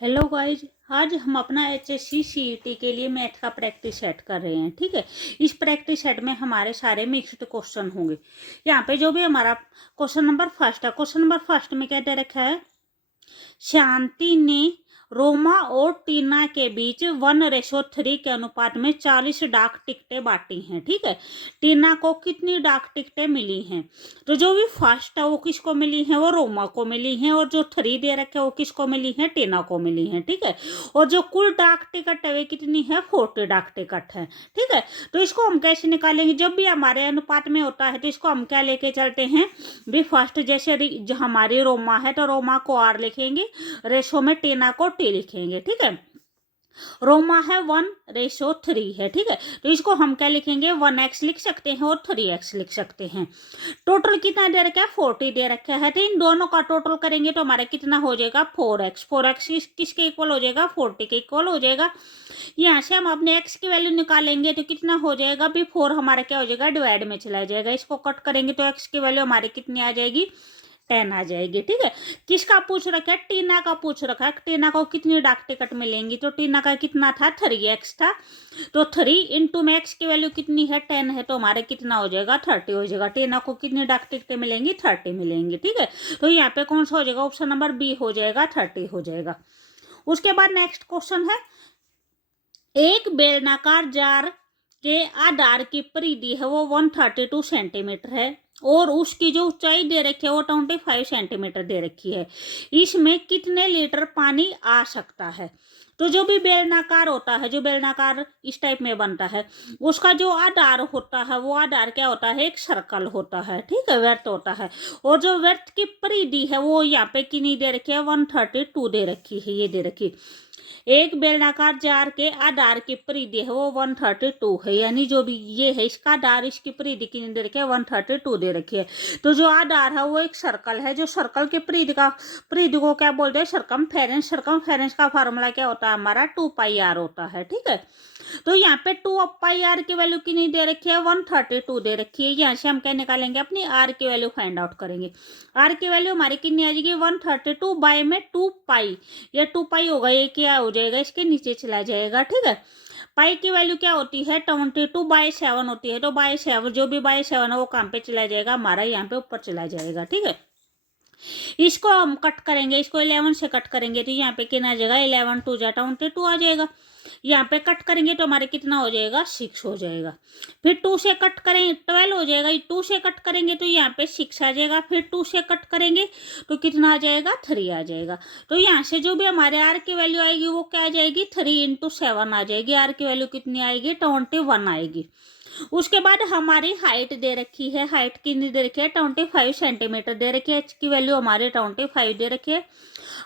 Hello guys, आज हम अपना एचएससी सीईटी के लिए मैथ का प्रैक्टिस सेट कर रहे हैं। ठीक है, इस प्रैक्टिस सेट में हमारे सारे मिक्स्ड क्वेश्चन होंगे। यहाँ पे जो भी हमारा क्वेश्चन नंबर फर्स्ट है, क्वेश्चन नंबर फर्स्ट में क्या दे रखा है? शांति ने रोमा और टीना के बीच 1:3 के अनुपात में 40 डाक टिकटें बांटी हैं। ठीक है, टीना को कितनी डाक टिकटें मिली हैं? तो जो भी फर्स्ट है वो किसको मिली है? वो रोमा को मिली हैं। और जो 3 दे रखे वो किसको मिली है? टीना को मिली हैं। ठीक है, और जो कुल डाक टिकट है वे कितनी है? 40 डाक टिकट है। ठीक है, तो इसको हम कैसे निकालेंगे? जब भी हमारे अनुपात में होता है तो इसको हम क्या लेके चलते हैं? भी फर्स्ट जैसे हमारी रोमा है तो रोमा को आर लिखेंगे, रेशो में टीना को टी लिखेंगे। ठीक है, रोमा है 1:3 है। ठीक है, तो इसको हम क्या लिखेंगे? 1x लिख सकते हैं और 3x लिख सकते हैं। टोटल कितना दे रखा है? 40 दे रखा है। तो इन दोनों का टोटल करेंगे तो हमारा कितना हो जाएगा? 4x। 4x किसके इक्वल हो जाएगा? 40 के इक्वल हो जाएगा। यहाँ से हम अपने x की वैल्यू निकालेंगे तो कितना हो जाएगा? भी 4 हमारा क्या हो जाएगा? डिवाइड में चला जाएगा। इसको कट करेंगे तो x की वैल्यू हमारी कितनी आ जाएगी? 10 आ जाएगी। ठीक है, किसका पूछ रखा है? टीना का पूछ रखा है। टीना को कितनी डाक टिकट मिलेंगी? तो टीना का कितना था? 3x था। तो 3 इंटू में x की वैल्यू कितनी है? 10 है, तो हमारे कितना हो जाएगा? 30 हो जाएगा। टीना को कितनी डाक टिकटें मिलेंगी? 30 मिलेंगी। ठीक है, तो यहाँ पे कौन सा हो जाएगा? ऑप्शन नंबर बी हो जाएगा, 30 हो जाएगा। उसके बाद नेक्स्ट क्वेश्चन है, एक बेलनाकार जार के आधार की परिधि है वो 132 सेंटीमीटर है और उसकी जो ऊंचाई दे रखी है वो 25 सेंटीमीटर दे रखी है। इसमें कितने लीटर पानी आ सकता है? तो जो भी बेलनाकार होता है, जो बेलनाकार इस टाइप में बनता है, उसका जो आधार होता है वो आधार क्या होता है? एक सर्कल होता है। ठीक है, वृत्त होता है। और जो वृत्त की परिधि है वो यहाँ पे कितनी दे रखी है? 132 दे रखी है। ये दे रखी, एक बेलनाकार जार के आधार की परिधि है वो 132 है। यानी जो भी ये है इसका आधार, इसकी परिधि कितनी दे रखी है? 132 दे रखी है। तो जो आधार है वो एक सर्कल है। जो सर्कल के परिधि को क्या बोलते हैं? सरकमफेरेंस। सरकमफेरेंस का फार्मूला क्या होता है हमारा? 2πr होता है। ठीक है, तो यहाँ पे 2πr की वैल्यू कितनी दे रखी है? 132 दे रखी है। यहाँ से हम क्या निकालेंगे? अपनी r की वैल्यू फाइंड आउट करेंगे। r की वैल्यू हमारी कितनी आ जाएगी? 132 बाय में 2π। ये 2π होगा, ये क्या हो जाएगा? इसके नीचे चला जाएगा। ठीक है, पाई की वैल्यू क्या होती है? 22/7 होती है। तो बाय 7, जो भी बाय 7 है वो कहाँ पे चला जाएगा? हमारा यहाँ पे ऊपर चला जाएगा। ठीक है, इसको हम कट करेंगे, इसको 11 से कट करेंगे तो यहाँ पे कितना आ जाएगा? 11 2 जा 22 आ जाएगा। यहाँ पे कट करेंगे तो हमारे कितना हो जाएगा? 6 हो जाएगा। फिर 2 से कट करेंगे 12 हो जाएगा। 2 से कट करेंगे तो यहाँ पे 6 आ जाएगा। फिर 2 से कट करेंगे तो कितना आ जाएगा? 3 आ जाएगा। तो यहाँ से जो भी हमारे आर की वैल्यू आएगी वो क्या आ जाएगी? 3 इंटू 7 आ जाएगी। आर की वैल्यू कितनी आएगी? 21 आएगी। उसके बाद हमारी हाइट दे रखी है। हाइट कितनी दे रखी है? 25 सेंटीमीटर दे रखी है। एच की वैल्यू हमारे 25 दे रखी है।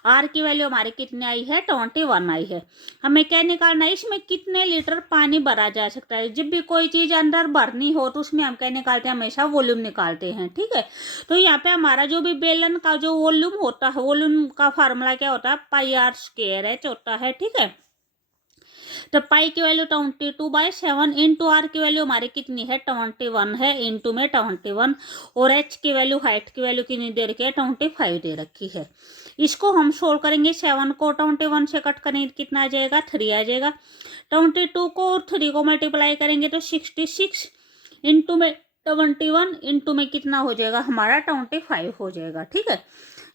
आर की वैल्यू हमारी कितनी आई है? 21 आई है। हमें क्या निकालना है? इसमें कितने लीटर पानी भरा जा सकता है? जब भी कोई चीज अंदर भरनी हो तो उसमें हम क्या निकालते हैं? हमेशा वॉल्यूम निकालते हैं। ठीक है, तो यहाँ पे हमारा जो भी बेलन का जो वॉल्यूम होता है, वॉल्यूम का फार्मूला क्या होता है? πr² होता है। ठीक है, तो पाई की वैल्यू 22/7 इंटू आर की वैल्यू हमारी कितनी है? 21 है। इंटू में 21 और एच की वैल्यू, हाइट की वैल्यू कितनी दे रखी है? 25 दे रखी है। इसको हम सोल्व करेंगे। 7 को 21 से कट करेंगे कितना आ जाएगा? 3 आ जाएगा। 22 को और 3 को मल्टीप्लाई करेंगे तो 66 इंटू में 21 इंटू में कितना हो जाएगा? हमारा 25 हो जाएगा। ठीक है,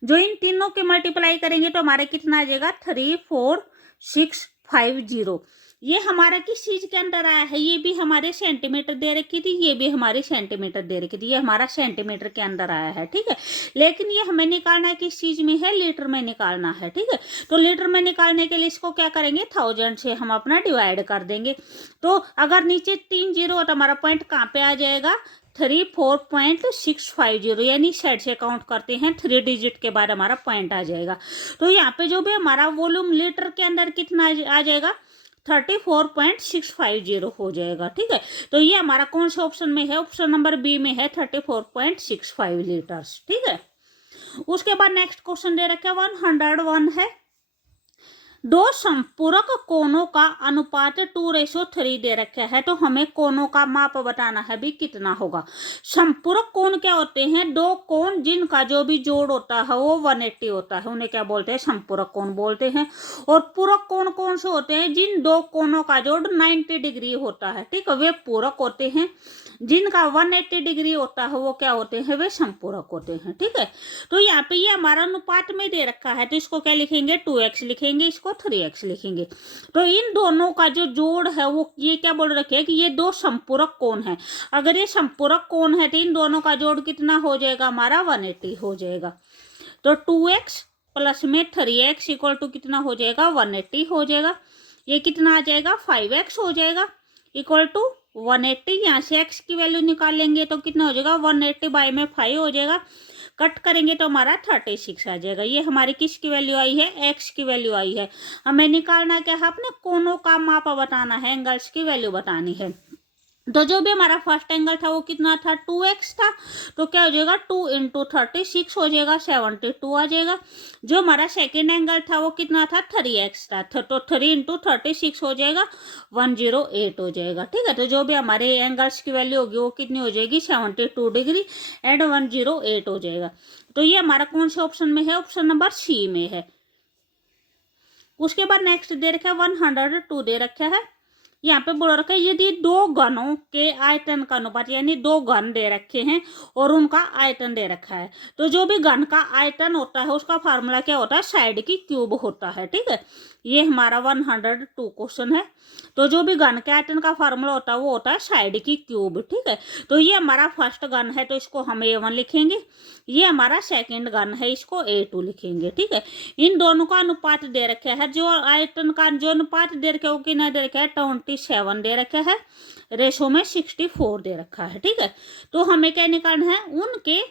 जो इन तीनों के मल्टीप्लाई करेंगे तो हमारे कितना आ जाएगा? 34650। ये हमारा किस चीज के अंदर आया है? ये भी हमारे सेंटीमीटर दे रखी थी, ये भी हमारी सेंटीमीटर दे रखी थी। ये हमारा सेंटीमीटर के अंदर आया है। ठीक है, लेकिन ये हमें निकालना है किस चीज में है? लीटर में निकालना है। ठीक है, तो लीटर में निकालने के लिए इसको क्या करेंगे? 1000 से हम अपना डिवाइड कर देंगे। तो अगर नीचे 3 जीरो तो हमारा पॉइंट कहाँ पे आ जाएगा? 34.650। यानी साइड से काउंट करते हैं 3 डिजिट के बाद हमारा पॉइंट आ जाएगा। तो यहाँ पे जो भी हमारा वॉल्यूम लीटर के अंदर कितना आ जाएगा? 34.650 हो जाएगा। ठीक है, तो ये हमारा कौन सा ऑप्शन में है? ऑप्शन नंबर बी में है, 34.65 लीटर्स। ठीक है, उसके बाद नेक्स्ट क्वेश्चन दे रखा है 101 है। दो संपूरक कोणों का अनुपात 2:3 दे रखा है, तो हमें कोणों का माप बताना है भी कितना होगा। संपूरक कोण क्या होते हैं? दो कोण जिनका जो भी जोड़ होता है वो 180 होता है, उन्हें क्या बोलते हैं? संपूरक कोण बोलते हैं। और पूरक कोण कौन से होते हैं? जिन दो कोणों का जोड़ 90 डिग्री होता है, ठीक है, वे पूरक होते हैं। जिनका 180 डिग्री होता है वो क्या होते हैं? वे संपूरक होते हैं, ठीक है। तो यहाँ पे ये हमारा अनुपात में दे रखा है, तो इसको क्या लिखेंगे? 2x लिखेंगे, इसको 3x लिखेंगे। तो इन दोनों का जो जोड़ है वो ये क्या बोल रखे है कि ये दो संपूरक कोण है। अगर ये संपूरक कोण है तो इन दोनों का जोड़ कितना हो जाएगा? हमारा 180 हो जाएगा। तो 2x प्लस में 3x इक्वल टू कितना हो जाएगा? 180 हो जाएगा। ये कितना आ जाएगा? 5x हो जाएगा इक्वल टू 180। यहाँ से x की वैल्यू निकाल लेंगे तो कितना हो जाएगा? 180 बाई में 5 हो जाएगा। कट करेंगे तो हमारा 36 आ जाएगा। ये हमारी किसकी वैल्यू आई है? x की वैल्यू आई है। हमें निकालना क्या है? अपने कोणों का माप बताना है, एंगल्स की वैल्यू बतानी है। तो जो भी हमारा फर्स्ट एंगल था वो कितना था? 2x था। तो क्या हो जाएगा? 2 इंटू 36 हो जाएगा, 72 आ जाएगा। जो हमारा सेकेंड एंगल था वो कितना था? 3x था। तो 3 इंटू 36 हो जाएगा, 108 हो जाएगा, ठीक है। तो जो भी हमारे एंगल्स की वैल्यू होगी वो कितनी हो जाएगी? 72 डिग्री एंड 108 हो जाएगा। तो ये हमारा कौन से ऑप्शन में है? ऑप्शन नंबर सी में है। उसके बाद नेक्स्ट दे रखा है 102 दे रखा है। यहाँ पे बोल रखा है यदि दो घनों के आयतन का अनुपात, यानी दो घन दे रखे हैं और उनका आयतन दे रखा है, तो जो भी घन का आयतन होता है उसका फार्मूला क्या होता है? साइड की क्यूब होता है, ठीक है। ये हमारा 102 क्वेश्चन है। तो जो भी घन के आयतन का फार्मूला होता है वो होता है साइड की क्यूब, ठीक है। तो ये हमारा फर्स्ट घन है तो इसको हम A1 लिखेंगे। ये हमारा सेकेंड घन है, इसको A2 लिखेंगे, ठीक है। इन दोनों का अनुपात दे रखा है। जो आयतन का जो अनुपात दे रखा है वो कितना दे रखा है? 27 दे रखा है, रेशो में 64 दे रखा है, ठीक है। तो हमें क्या निकालना है? उनके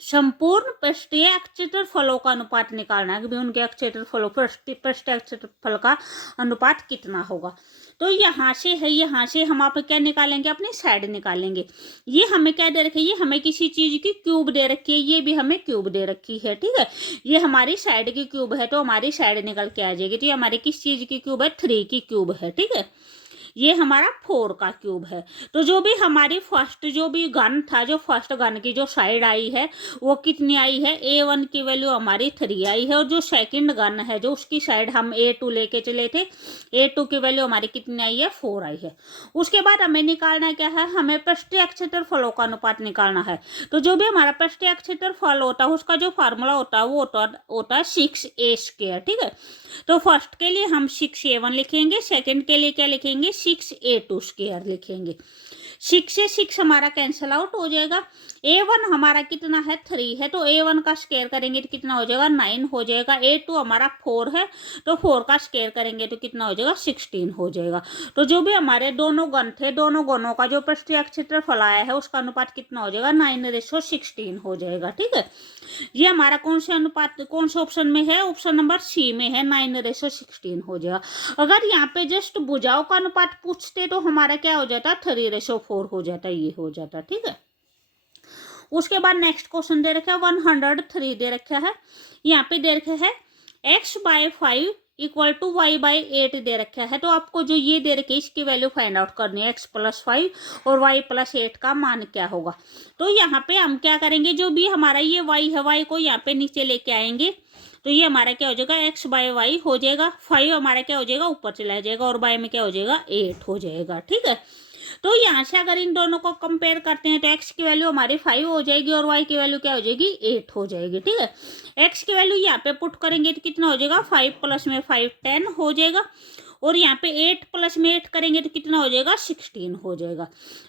संपूर्ण पृष्ठीय क्षेत्रफलों का अनुपात निकालना है कि उनके क्षेत्रफलों पृष्ठीय क्षेत्रफल का अनुपात कितना होगा। तो यहाँ से है, यहाँ से हम आप क्या निकालेंगे? अपनी साइड निकालेंगे। ये हमें क्या दे रखी है? ये हमें किसी चीज की क्यूब दे रखी है, ये भी हमें क्यूब दे रखी है, ठीक है। ये हमारी साइड की क्यूब है तो हमारी साइड निकल के आ जाएगी। तो ये हमारी किस चीज की क्यूब है? 3 की क्यूब है, ठीक है। ये हमारा 4 का क्यूब है। तो जो भी हमारी फर्स्ट जो भी घन था, जो फर्स्ट घन की जो साइड आई है वो कितनी आई है? A1 की वैल्यू हमारी 3 आई है। और जो सेकंड घन है जो उसकी साइड हम A2 लेके चले थे, A2 की वैल्यू हमारी कितनी आई है? 4 आई है। उसके बाद हमें निकालना क्या है? हमें पृष्ठीय क्षेत्रफलों का अनुपात निकालना है। तो जो भी हमारा पृष्ठीय क्षेत्रफल होता है उसका जो फार्मूला होता है वो होता है 6a², ठीक है। तो फर्स्ट के लिए हम 6a1 लिखेंगे, सेकंड के लिए क्या लिखेंगे? 6a² लिखेंगे। 6 से 6 हमारा कैंसिल आउट हो जाएगा। A1 हमारा कितना है? 3 है, तो A1 का स्क्वायर करेंगे तो कितना हो जाएगा? 9 हो जाएगा। A2 हमारा 4 है, तो 4 का स्क्वायर करेंगे तो कितना हो जाएगा? 16 हो जाएगा। तो जो भी हमारे दोनों घन थे, दोनों घनों का जो पृष्ठीय क्षेत्रफल आया है उसका अनुपात कितना हो जाएगा? 9:16 हो जाएगा, ठीक है। ये हमारा कौन से अनुपात, कौन से ऑप्शन में है? ऑप्शन नंबर सी में है, 9:16 हो जाएगा। अगर यहाँ पे जस्ट भुजाओं का अनुपात पूछते तो हमारा क्या हो जाता? 3:4 हो जाता, ये हो जाता, ठीक है। उसके बाद नेक्स्ट क्वेश्चन दे रखा है 103 दे रखा है। यहाँ पे दे रखा है x/5 इक्वल टू y/8 दे रखा है। तो आपको जो ये दे रखे इसकी वैल्यू फाइंड आउट करनी है, x+5 और y+8 का मान क्या होगा। तो यहाँ पे हम क्या करेंगे? जो भी हमारा ये y है, y को यहाँ पे नीचे लेके आएंगे तो ये हमारा क्या हो जाएगा? x/y हो जाएगा। 5 हमारा क्या हो जाएगा? ऊपर चला जाएगा और y में क्या हो जाएगा? 8 हो जाएगा, ठीक है। तो यहाँ से अगर इन दोनों को कंपेयर करते हैं तो x की वैल्यू हमारी 5 हो जाएगी और y की वैल्यू क्या हो जाएगी? 8 हो जाएगी, ठीक है। x की वैल्यू यहाँ पे पुट करेंगे तो कितना हो जाएगा? 5 प्लस में 5 10 हो जाएगा। और यहाँ पे 8 प्लस में 8 करेंगे तो कितना हो जाएगा? 16 हो जाएगा।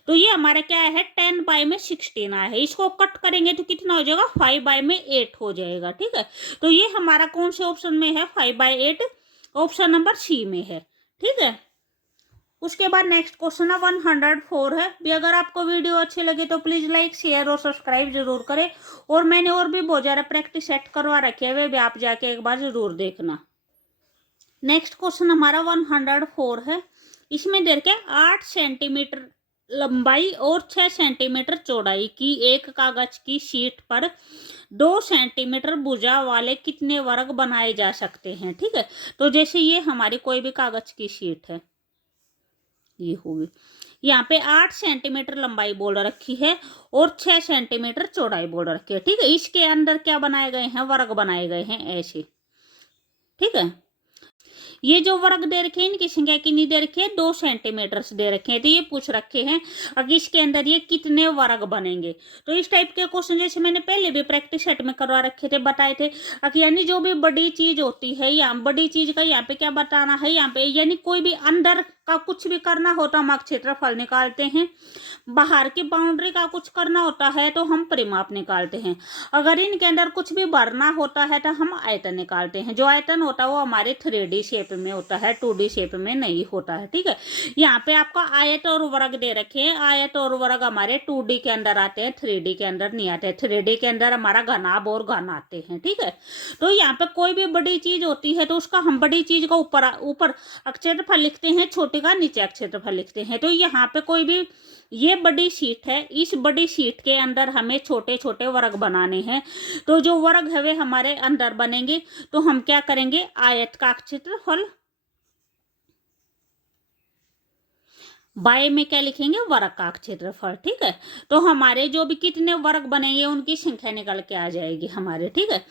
तो ये हमारा क्या है? 10 बाई में 16 आया है। इसको कट करेंगे तो कितना हो जाएगा? 5 बाई में 8 हो जाएगा, ठीक है। तो ये हमारा कौन से ऑप्शन में है? 5/8 ऑप्शन नंबर सी में है, ठीक है। उसके बाद नेक्स्ट क्वेश्चन है 104 है। भी अगर आपको वीडियो अच्छी लगे तो प्लीज लाइक शेयर और सब्सक्राइब जरूर करें। और मैंने और भी बहुत ज़्यादा प्रैक्टिस सेट करवा रखे हुए भी आप जाके एक बार जरूर देखना। नेक्स्ट क्वेश्चन हमारा 104 है। इसमें दे रखे 8 सेंटीमीटर लंबाई और 6 सेंटीमीटर चौड़ाई की एक कागज की शीट पर 2 सेंटीमीटर भुजा वाले कितने वर्ग बनाए जा सकते हैं। ठीक है, तो जैसे ये हमारी कोई भी कागज की शीट है, ये होगी, यहाँ पे 8 सेंटीमीटर लंबाई बोल रखी है और 6 सेंटीमीटर चौड़ाई बोल रखी है। ठीक है, इसके अंदर क्या बनाए गए हैं, वर्ग बनाए गए हैं ऐसे। ठीक है, ये जो वर्ग दे रखे हैं इनकी संख्या कितनी दे रखी है, 2 सेंटीमीटर दे रखे हैं। तो ये पूछ रखे हैं अब इसके अंदर ये कितने वर्ग बनेंगे। तो इस टाइप के क्वेश्चन जैसे मैंने पहले भी प्रैक्टिस सेट में करवा रखे थे, बताए थे। यानी जो भी बड़ी चीज होती है, या बड़ी चीज का यहाँ पे क्या बताना है, यहाँ पे यानी कोई भी अंदर का कुछ भी करना होता हम क्षेत्रफल निकालते हैं, बाहर की बाउंड्री का कुछ करना होता है तो हम परिमाप निकालते हैं। अगर इनके अंदर कुछ भी भरना होता है तो हम आयतन निकालते हैं। जो आयतन होता है वो हमारे 3D शेप में होता है, 2D शेप में नहीं होता है। ठीक है, यहाँ पे आपका आयत और वर्ग दे रखे हैं। आयत और वर्ग हमारे 2D के अंदर आते हैं, 3D के अंदर नहीं आते। 3D के अंदर हमारा घनाभ और घन आते हैं। ठीक है, तो यहाँ पे कोई भी बड़ी चीज होती है तो उसका हम बड़ी चीज का ऊपर क्षेत्रफल लिखते हैं, छोटे का नीचे क्षेत्रफल लिखते हैं। तो यहाँ पे कोई भी ये बड़ी शीट है, इस बड़ी शीट के अंदर हमें छोटे छोटे वर्ग बनाने हैं। तो जो वर्ग है वे हमारे अंदर बनेंगे। तो हम क्या करेंगे, आयत का क्षेत्रफल, बाएं में क्या लिखेंगे, वर्ग का क्षेत्रफल। ठीक है, तो हमारे जो भी कितने वर्ग बनेंगे उनकी संख्या निकल के आ जाएगी हमारे। ठीक है,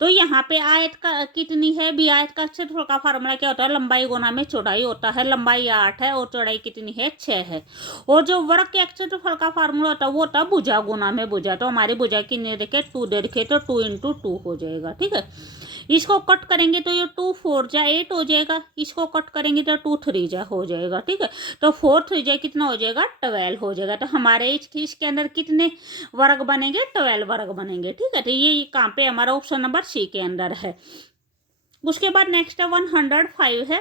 तो यहाँ पे आयत का कितनी है भी, आयत का क्षेत्रफल का फार्मूला क्या होता है, लंबाई गुना में चौड़ाई होता है। लंबाई 8 है और चौड़ाई कितनी है, 6 है। और जो वर्ग के क्षेत्रफल का फार्मूला होता है वो होता है भुजा गुना में भुजा। तो हमारी भुजा कितनी देखे, 2 दे रखे, तो 2 × 2 हो जाएगा। ठीक है, इसको कट करेंगे तो ये 2 4 जा 8 हो जाएगा। इसको कट करेंगे तो 2 3 जा हो जाएगा। ठीक है, तो 4 3 जा कितना हो जाएगा, 12 हो जाएगा। तो हमारे इसके अंदर कितने वर्ग बनेंगे, 12 वर्ग बनेंगे। ठीक है, तो ये कहाँ पे हमारा ऑप्शन नंबर सी के अंदर है। उसके बाद नेक्स्ट है 105 है,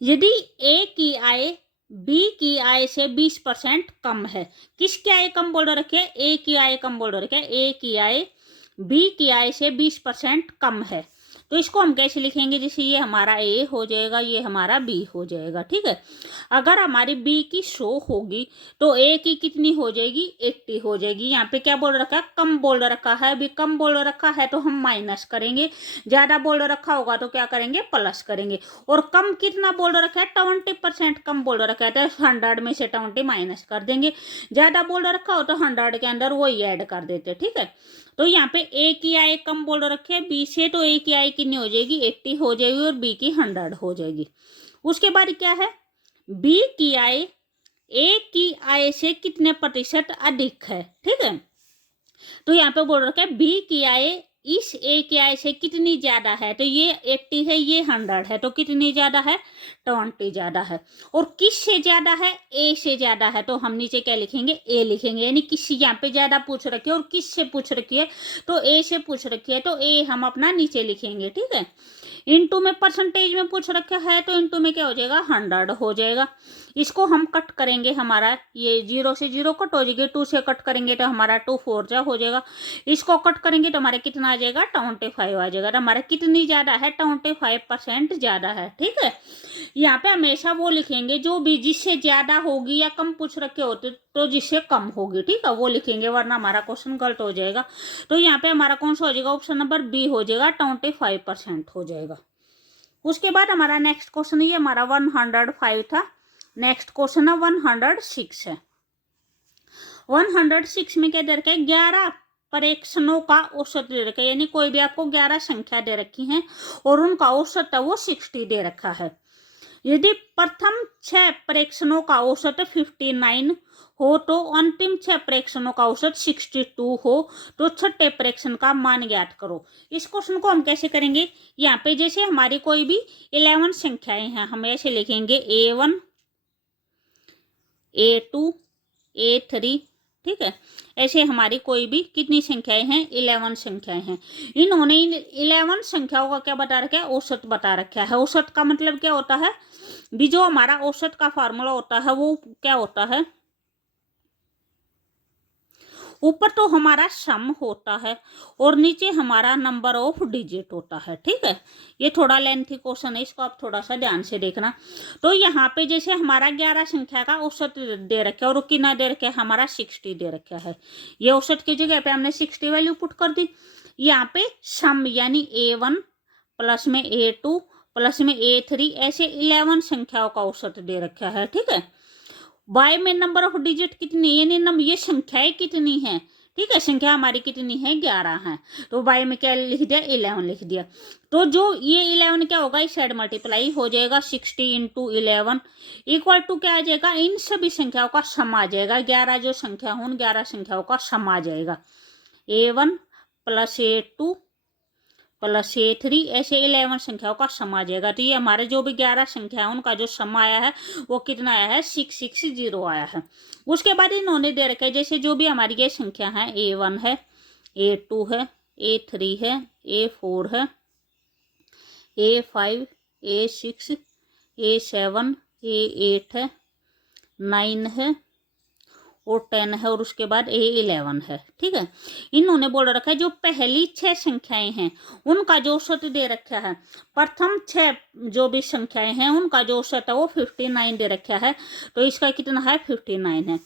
यदि ए की आय बी की आय से 20% कम है। किसकी आय कम बोल रखे है, ए की आय कम बोल रखे है। ए की आय बी की आय से 20% कम है। तो इसको हम कैसे लिखेंगे, जैसे ये हमारा ए हो जाएगा, ये हमारा बी हो जाएगा। ठीक है, अगर हमारी बी की 100 होगी तो ए की कितनी हो जाएगी, 80 हो जाएगी। यहाँ पे क्या बोल रखा है, कम बोल रखा है। अभी कम बोल रखा है तो हम माइनस करेंगे, ज्यादा बोल रखा होगा तो क्या करेंगे, प्लस करेंगे। और कम कितना बोल रखा है, 20% कम बोल रखा है तो 100 में से 20 माइनस कर देंगे। ज्यादा बोल रखा हो तो 100 के अंदर वही ऐड कर देते। ठीक है, तो यहाँ पे ए की आय कम बोल रखे है बी से, तो ए की आय कितनी हो जाएगी, 80 हो जाएगी और बी की 100 हो जाएगी। उसके बाद क्या है, बी की आय ए की आय से कितने प्रतिशत अधिक है। ठीक है, तो यहाँ पे बोल रखा है बी की आय इस ए की आय से कितनी ज्यादा है। तो ये 80 है, ये 100 है, तो कितनी ज्यादा है, 20 ज्यादा है। और किस से ज्यादा है, ए से ज्यादा है। तो हम नीचे क्या लिखेंगे, ए लिखेंगे। यानी किस, यहाँ पे ज्यादा पूछ रखी है और किस से पूछ रखी है, तो ए से पूछ रखी है, तो ए हम अपना नीचे लिखेंगे। ठीक है, इनटू में परसेंटेज में पूछ रखा है तो इनटू में क्या हो जाएगा, 100 हो जाएगा। इसको हम कट करेंगे, हमारा ये 0 से 0 कट हो जाएगी, 2 से कट करेंगे तो हमारा 2 4 जा हो जाएगा। इसको कट करेंगे तो हमारा कितना आ जाएगा, 25 आ जाएगा। तो हमारा कितनी ज्यादा है, 25% ज्यादा है। ठीक है, यहाँ पे हमेशा वो लिखेंगे जो भी जिससे ज्यादा होगी, या कम पूछ रखे होते तो जिससे कम होगी। ठीक है, वो लिखेंगे, वरना हमारा क्वेश्चन गलत हो जाएगा। तो यहाँ पे हमारा कौन सा हो जाएगा, ऑप्शन नंबर बी हो जाएगा, 25% हो जाएगा। उसके बाद हमारा नेक्स्ट क्वेश्चन, ये हमारा 105 था। नेक्स्ट क्वेश्चन है 106 है। 106 में क्या दे रखा है, 11 परीक्षणों का औसत दे रखा है। यानी कोई भी आपको 11 संख्या दे रखी है और उनका औसत है वो 60 दे रखा है। यदि प्रथम 6 परीक्षणों का औसत 59 हो तो अंतिम 6 परीक्षणों का औसत 62 हो तो छठे परीक्षण का मान ज्ञात करो। इस क्वेश्चन को हम कैसे करेंगे, यहाँ पे जैसे हमारी कोई भी 11 संख्याएं हैं, हम ऐसे लिखेंगे A1 A2 A3। ठीक है, ऐसे हमारी कोई भी कितनी संख्याएं हैं, 11 संख्याएं हैं। इन्होंने 11 संख्याओं का क्या बता रखा है, औसत बता रखा है। औसत का मतलब क्या होता है, भी जो हमारा औसत का फार्मूला होता है वो क्या होता है, ऊपर तो हमारा सम होता है और नीचे हमारा नंबर ऑफ डिजिट होता है, ठीक है। ये थोड़ा लेंथी क्वेश्चन है, इसको आप थोड़ा सा ध्यान से देखना। तो यहाँ पे जैसे हमारा 11 संख्या का औसत दे रखा है और कितना दे रखा है, हमारा 60 दे रखा है। ये औसत की जगह पे हमने 60 वैल्यू पुट कर दी। यहाँ पे सम यानी A1 प्लस में A2 प्लस में A3 ऐसे 11 संख्याओं का औसत दे रखा है, ठीक है। वाई में नंबर ऑफ डिजिट कितनी, यानी ये संख्याएं कितनी हैं, ठीक है। संख्या हमारी कितनी है, 11 है। तो वाई में क्या लिख दिया, 11 लिख दिया। तो जो ये 11 क्या होगा, इस साइड मल्टीप्लाई हो जाएगा, 60 इंटू 11 इक्वल टू क्या आ जाएगा, इन सभी संख्याओं का सम आ जाएगा। 11 जो संख्या हो, उन 11 संख्याओं का सम आ जाएगा। A1 plus A2 plus A3 ऐसे 11 संख्याओं का सम आ जाएगा। तो ये हमारे जो भी 11 संख्या है उनका जो सम आया है वो कितना आया है, 660 आया है। उसके बाद इन्होंने दे रखा है जैसे जो भी हमारी ये संख्या है, A1 है, A2 है, A3 है, A4 है, A5, A6, A7, A8 है, 9 है और 10 है और उसके बाद A11 है, ठीक है। इन्होंने बोल रखा है जो पहली 6 संख्याएं हैं उनका जो औसत दे रखा है, प्रथम 6 जो भी संख्याएं हैं उनका जो औसत है वो 59 दे रखा है। तो इसका कितना है, 59 है।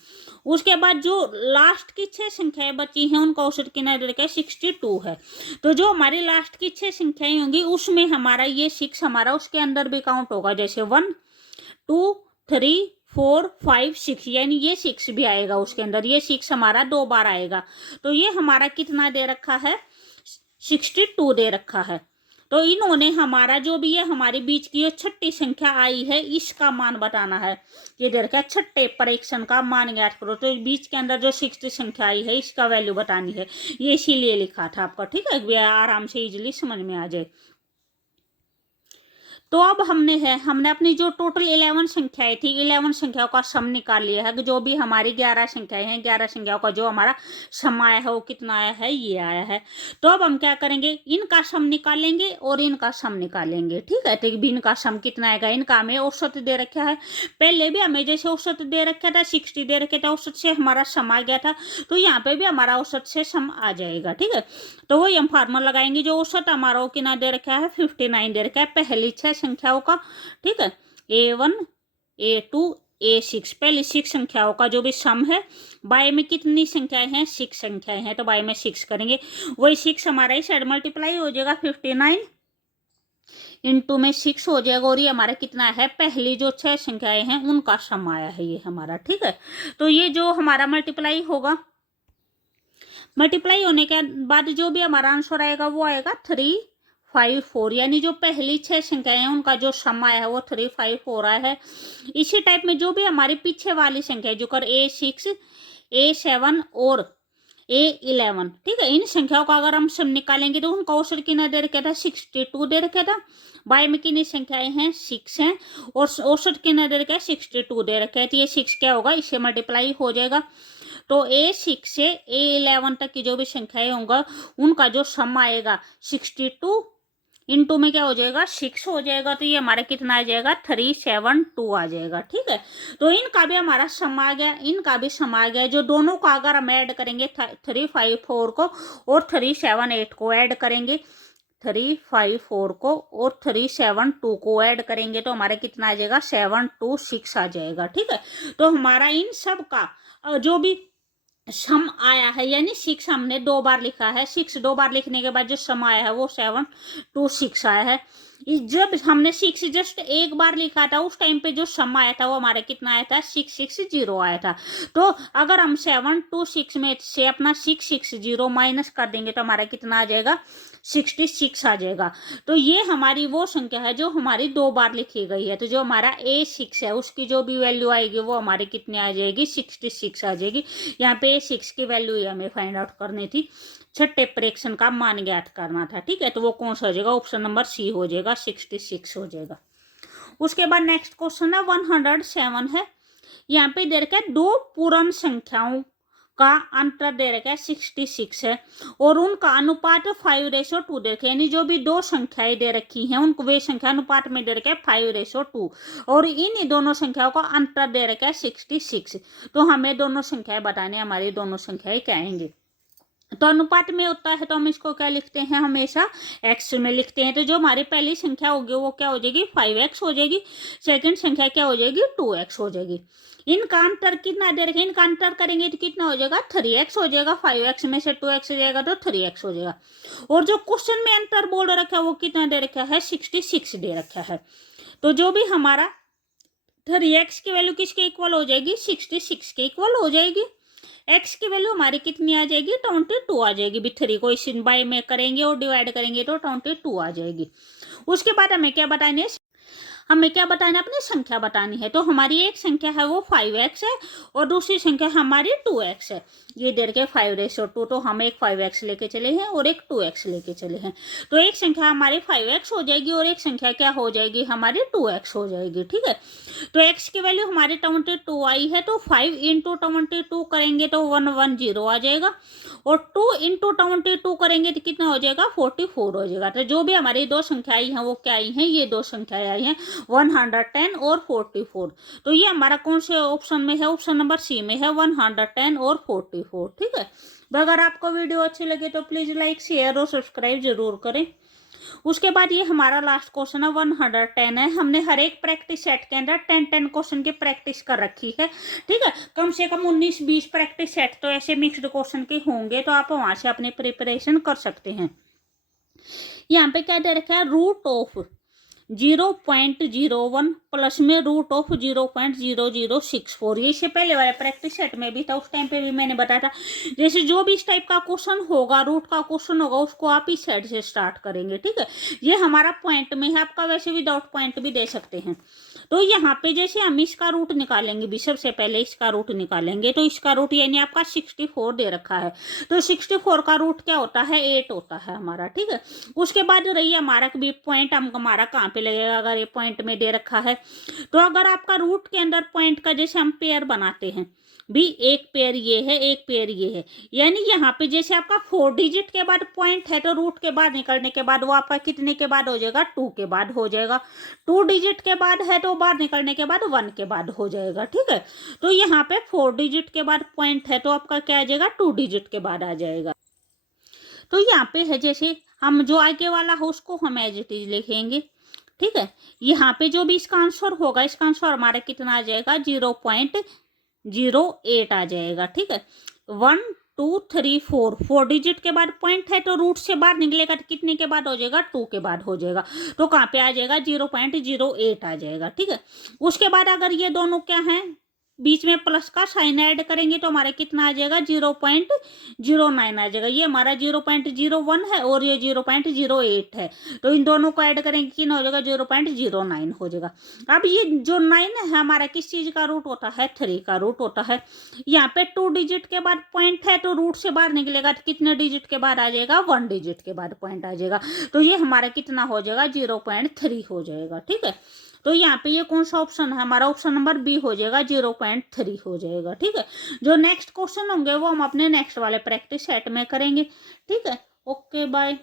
उसके बाद जो लास्ट की 6 संख्याएं बची हैं उनका औसत कितना दे रखा है, 62 है। तो जो हमारी लास्ट की 6 संख्याएं होंगी उसमें हमारा ये 6 हमारा उसके अंदर भी काउंट होगा, जैसे 1 2 3 4 5 6, यानी ये 6 भी आएगा उसके अंदर। ये 6 हमारा 2 बार आएगा। तो ये हमारा कितना दे रखा है, 62 दे रखा है। तो इन्होंने हमारा जो भी है हमारी बीच की ये छठी संख्या आई है इसका मान बताना है। ये दे रखा है छठे परीक्षण का मान ज्ञात करो। तो बीच के अंदर जो 60 संख्या आई है इसका वैल्यू बतानी है। ये इसीलिए लिखा था आपका, ठीक है, आराम से इजिली समझ में आ जाए। तो अब हमने अपनी जो टोटल 11 संख्याएं थी, 11 संख्याओं का सम निकाल लिया है। जो भी हमारी 11 संख्याएं हैं, 11 संख्याओं का जो हमारा सम आया है वो कितना आया है, ये आया है। तो अब हम क्या करेंगे, इनका सम निकालेंगे और इनका सम निकालेंगे, ठीक है। तो इनका सम कितना आएगा, इनका हमें औसत दे रखा है। पहले भी हमें जैसे औसत दे रखा था, 60 दे रखे था, औसत से हमारा सम आ गया था। तो यहाँ पे भी हमारा औसत से सम आ जाएगा, ठीक है। तो वही हम फार्मूला लगाएंगे। जो औसत हमारा वो कितना दे रखा है, 59 दे रखा है पहली 6 संख्याओं का, ठीक है। A1 A2 A6 पहली 6 संख्याओं का जो भी सम है। बाय में कितनी संख्याएं हैं, 6 संख्याएं हैं। तो बाय में 6 करेंगे, वही 6 हमारा इस साइड मल्टीप्लाई हो जाएगा, 59 इंटू में 6 हो जाएगा। और ये हमारा कितना है, पहली जो 6 संख्याएं हैं उनका सम आया है ये हमारा, ठीक है। तो ये जो हमारा मल्टीप्लाई होगा, मल्टीप्लाई होने के बाद जो भी हमारा आंसर आएगा वो आएगा 354, यानी जो पहली 6 संख्याएं हैं उनका जो सम आया है वो 354 आया है। इसी टाइप में जो भी हमारी पीछे वाली संख्या जो कर A6 A7 और A11, ठीक है, इन संख्याओं का अगर हम सम निकालेंगे तो उनका औसत कितना दे रखा था, 62 दे रखा था। बाय में कितनी संख्याएं हैं, 6 हैं और औसत कितना दे रखा है, 62 दे रखा है। तो ये 6 क्या होगा, इससे मल्टीप्लाई हो जाएगा। तो A6 से A11 तक की जो भी संख्याएं होंगे उनका जो सम आएगा 62 इंटू में क्या हो जाएगा, 6 हो जाएगा। तो ये हमारा कितना आ जाएगा, 372 आ जाएगा, ठीक है। तो इनका भी हमारा सम आ गया, इनका भी सम आ गया। जो दोनों का अगर हम ऐड करेंगे 354 को और 378 को ऐड करेंगे, 354 को और 372 को ऐड करेंगे तो हमारा कितना आ जाएगा, 726 आ जाएगा, ठीक है। तो हमारा इन सब का जो भी सम आया है, यानी 6 हमने 2 बार लिखा है, 6 2 बार लिखने के बाद जो सम आया है वो 726 आया है। जब हमने 6 जस्ट एक बार लिखा था उस टाइम पे जो सम आया था वो हमारा कितना आया था, 660 आया था। तो अगर हम 726 में से अपना 660 माइनस कर देंगे तो हमारा कितना आ जाएगा, 66 आ जाएगा। तो ये हमारी वो संख्या है जो हमारी 2 बार लिखी गई है। तो जो हमारा A6 है उसकी जो भी वैल्यू आएगी वो हमारी कितनी आ जाएगी, 66 आ जाएगी। यहाँ पे A6 की वैल्यू हमें फाइंड आउट करनी थी, छठे प्रेक्षण का मान ज्ञात करना था, ठीक है। तो वो कौन सा हो जाएगा, ऑप्शन नंबर C हो जाएगा, 66 हो जाएगा। उसके बाद नेक्स्ट क्वेश्चन है 107 है। यहाँ पे दे रखा है 2 पूर्ण संख्याओं का अंतर दे रखा है 66 है और उनका अनुपात 5:2 दे रखे, यानी जो भी दो संख्याएं दे रखी हैं उनको वे संख्या अनुपात में दे रखा है 5:2 और इन दोनों संख्याओं का अंतर दे रखा है 66। तो हमें दोनों संख्याएं बताने, हमारी दोनों संख्याएं क्या आएंगी। तो अनुपात में होता है तो हम इसको क्या लिखते हैं, हमेशा x में लिखते हैं। तो जो हमारी पहली संख्या होगी वो क्या हो जाएगी, 5x हो जाएगी। सेकंड संख्या क्या हो जाएगी, 2x हो जाएगी। इनका अंतर कितना दे रखे, इनका अंतर करेंगे तो कितना हो जाएगा, 3x हो जाएगा। 5x में से 2x हो जाएगा तो 3x हो जाएगा। और जो क्वेश्चन में अंतर बोल रखा है वो कितना दे रखा है, 66 दे रखा है। तो जो भी हमारा 3x की वैल्यू किसके इक्वल हो जाएगी, 66 के इक्वल हो जाएगी। x की वैल्यू हमारी कितनी आ जाएगी, 22 आ जाएगी। भी 3 को इस बाय में करेंगे और डिवाइड करेंगे तो 22 आ जाएगी। उसके बाद हमें क्या बताना है, हमें क्या बताना है, अपनी संख्या बतानी है। तो हमारी एक संख्या है वो 5x है और दूसरी संख्या हमारी 2x है। ये दे के 5:2, तो हम एक 5x लेके चले हैं और एक 2x लेके चले हैं। तो एक संख्या हमारी 5x हो जाएगी और एक संख्या क्या हो जाएगी, हमारी 2x हो जाएगी। ठीक है, तो x की वैल्यू हमारी 22 आई है, तो 5 × 22 करेंगे तो 110 आ जाएगा और 2 × 22 करेंगे तो कितना हो जाएगा, 44 हो जाएगा। तो जो भी हमारी दो संख्या आई हैं वो क्या आई हैं, ये दो संख्याएं आई हैं 110 और 44। तो ये हमारा कौन से ऑप्शन में है, ऑप्शन नंबर सी में है, 110 और 44। ठीक है, अगर आपको वीडियो अच्छी लगे तो प्लीज लाइक शेयर और सब्सक्राइब जरूर करें। उसके बाद ये हमारा लास्ट क्वेश्चन है 110 है। हमने हर एक प्रैक्टिस सेट के अंदर 10 क्वेश्चन की प्रैक्टिस कर रखी है। ठीक है, कम से कम 19-20 प्रैक्टिस सेट तो ऐसे मिक्स्ड क्वेश्चन के होंगे, तो आप वहां से अपनी प्रिपरेशन कर सकते हैं। यहाँ पे क्या दे रखा है, रूट ऑफ 0.01 प्लस में रूट ऑफ 0.0064। ये इससे पहले वाले प्रैक्टिस सेट में भी था, उस टाइम पे भी मैंने बताया था। जैसे जो भी इस टाइप का क्वेश्चन होगा, रूट का क्वेश्चन होगा, उसको आप इस साइड से स्टार्ट करेंगे। ठीक है, ये हमारा पॉइंट में है, आपका वैसे विदाउट पॉइंट भी दे सकते हैं। तो यहाँ पे जैसे हम इसका रूट निकालेंगे भी, सबसे पहले इसका रूट निकालेंगे। तो इसका रूट यानी आपका 64 दे रखा है, तो 64 का रूट क्या होता है, 8 होता है हमारा। ठीक है, उसके बाद रही हमारा भी पॉइंट, हम हमारा कहाँ पे लगेगा, अगर ये पॉइंट में दे रखा है। तो अगर आपका रूट के अंदर पॉइंट का जैसे हम पेयर बनाते हैं भी, एक पेयर ये है, एक पेयर ये है, यानी यहाँ पे जैसे आपका 4 डिजिट के बाद पॉइंट है, तो रूट के बाद निकलने के बाद वो आपका कितने के बाद हो जाएगा, 2 के बाद हो जाएगा। 2 डिजिट के बाद है तो बाहर निकलने के बाद 1 के बाद हो जाएगा। ठीक है, तो यहाँ पे 4 डिजिट के बाद पॉइंट है तो आपका क्या आ जाएगा, 2 डिजिट के बाद आ जाएगा। तो यहाँ पे है जैसे हम जो आगे वाला है उसको हम एज इट इज लिखेंगे। ठीक है, यहाँ पे जो भी इसका आंसर होगा, इसका आंसर हमारा कितना आ जाएगा, 0.08 आ जाएगा। ठीक है, 1 2 3 4 डिजिट के बाद पॉइंट है तो रूट से बाहर निकलेगा तो कितने के बाद हो जाएगा, 2 के बाद हो जाएगा। तो कहाँ पे आ जाएगा, 0.08 आ जाएगा। ठीक है, उसके बाद अगर ये दोनों क्या हैं, बीच में प्लस का साइन ऐड करेंगे तो हमारा कितना आ जाएगा, 0.09 आ जाएगा। ये हमारा 0.01 है और ये 0.08 है, तो इन दोनों को ऐड करेंगे कितना हो जाएगा, 0.09 हो जाएगा। अब ये जो 9 है हमारा किस चीज का रूट होता है, 3 का रूट होता है। यहाँ पे 2 डिजिट के बाद पॉइंट है तो रूट से बाहर निकलेगा तो कितने डिजिट के बाद आ जाएगा, 1 डिजिट के बाद पॉइंट आ जाएगा। तो ये हमारा कितना हो जाएगा, 0.3 हो जाएगा। ठीक है, तो यहाँ पे ये कौन सा ऑप्शन है, हमारा ऑप्शन नंबर बी हो जाएगा, 0.3 हो जाएगा। ठीक है, जो नेक्स्ट क्वेश्चन होंगे वो हम अपने नेक्स्ट वाले प्रैक्टिस सेट में करेंगे। ठीक है, ओके बाय।